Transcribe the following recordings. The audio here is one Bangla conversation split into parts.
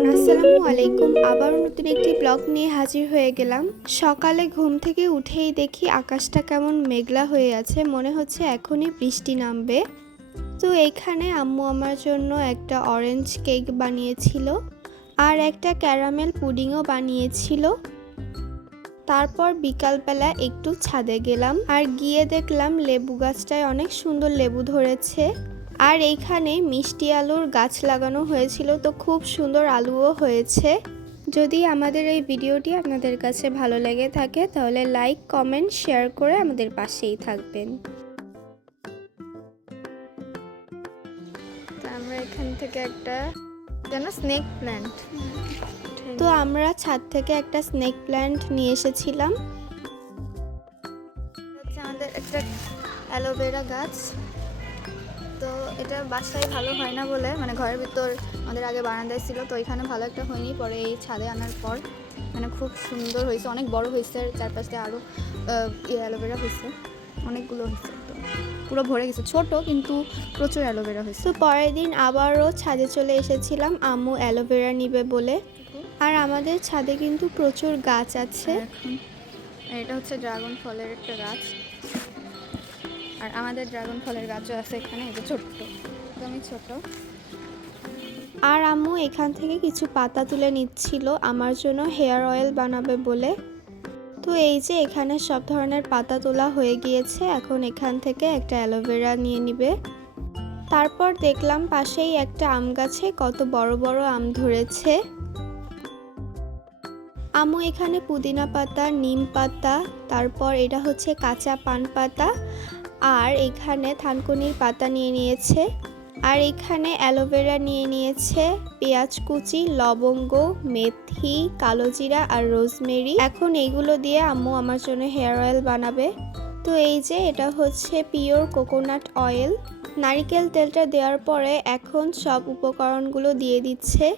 এভরিওয়ান, আসসালামু আলাইকুম। আবার নতুন একটি ব্লগ নিয়ে হাজির হয়ে গেলাম। সকালে ঘুম থেকে উঠেই দেখি আকাশটা কেমন মেঘলা হয়ে আছে, মনে হচ্ছে এখনই বৃষ্টি নামবে। তো এইখানে আম্মু আমার জন্য একটা অরেঞ্জ কেক বানিয়েছিল আর একটা ক্যারামেল পুডিংও বানিয়েছিল। তারপর বিকালবেলা একটু ছাদে গেলাম আর গিয়ে দেখলাম লেবু গাছটায় অনেক সুন্দর লেবু ধরেছে। আর এইখানে মিষ্টি আলুর গাছ লাগানো হয়েছিল, তো খুব সুন্দর আলুও হয়েছে। যদি আমাদের এই ভিডিওটি আপনাদের কাছে ভালো লেগে থাকে তাহলে লাইক, কমেন্ট, শেয়ার করে আমাদের পাশেই থাকবেন। আমরা এখান থেকে একটা স্নেক প্ল্যান্ট তো আমরা ছাদ থেকে একটা স্নেক প্ল্যান্ট নিয়ে এসেছিলাম। আমাদের একটা অ্যালোভেরা গাছ। তো এটা বাসায় ভালো হয় না বলে, মানে ঘরের ভিতর আমাদের আগে বারান্দায় ছিল, তো এখানে ভালো একটা হয়নি। পরে এই ছাদে আনার পর মানে খুব সুন্দর হয়েছে, অনেক বড় হয়েছে। চারপাশে আরও অ্যালোভেরা হয়েছে, অনেকগুলো হয়েছে, তো পুরো ভরে গেছে। ছোট কিন্তু প্রচুর অ্যালোভেরা হয়েছে। তো পরের দিন আবারও ছাদে চলে এসেছিলাম আম্মু অ্যালোভেরা নিবে বলে। আর আমাদের ছাদে কিন্তু প্রচুর গাছ আছে। এখন এটা হচ্ছে ড্রাগন ফলের একটা গাছ, আর আমাদের ড্রাগন ফলের গাছও আছে এখানে। এটা ছোট্ট, একদমই ছোট। আর আম্মু এখান থেকে কিছু পাতা তুলে নিচ্ছিল আমার জন্য হেয়ার অয়েল বানাবে বলে। তো এই যে এখানে সব ধরনের পাতা তোলা হয়ে গিয়েছে, এখন এখান থেকে একটা অ্যালোভেরা নিয়ে নিবে। তারপর দেখলাম পাশেই একটা আম গাছে কত বড় বড় আম ধরেছে। আম্মু এখানে পুদিনা পাতা, নিম পাতা, তারপর এটা হচ্ছে কাঁচা পান পাতা, আর এখানে থানকুনির পাতা নিয়ে নিয়েছে। আর এখানে অ্যালোভেরা নিয়ে নিয়েছে, পেঁয়াজ কুচি, লবঙ্গ, মেথি, কালোজিরা আর রোজমেরি। এখন এইগুলো দিয়ে আম্মু আমার জন্য হেয়ার অয়েল বানাবে। তো এই যে এটা হচ্ছে পিওর কোকোনাট অয়েল। নারিকেল তেলটা দেওয়ার পরে এখন সব উপকরণগুলো দিয়ে দিচ্ছে।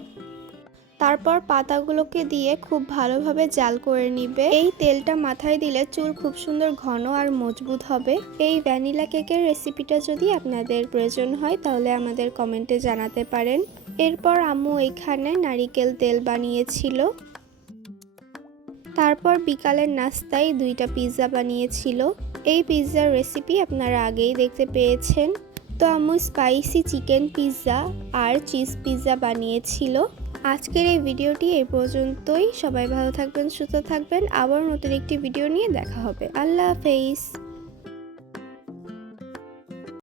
তারপর পাতাগুলোকে দিয়ে খুব ভালোভাবে জাল করে নিবে। এই তেলটা মাথায় দিলে চুল খুব সুন্দর ঘন আর মজবুত হবে। এই ভ্যানিলা কেকের রেসিপিটা যদি আপনাদের প্রয়োজন হয় তাহলে আমাদের কমেন্টে জানাতে পারেন। এরপর আম্মু এখানে নারিকেল তেল বানিয়েছিল। তারপর বিকালের নাস্তায় 2টা পিৎজা বানিয়েছিল। এই পিৎজার রেসিপি আপনারা আগেই দেখতে পেয়েছেন। তো আম্মু স্পাইসি চিকেন পিৎজা আর চিজ পিৎজা বানিয়েছিল। আজকের এই ভিডিওটি এই পর্যন্তই। সবাই ভালো থাকবেন, সুস্থ থাকবেন। আবার নতুন একটি ভিডিও নিয়ে দেখা হবে। আল্লাহ হাফেজ।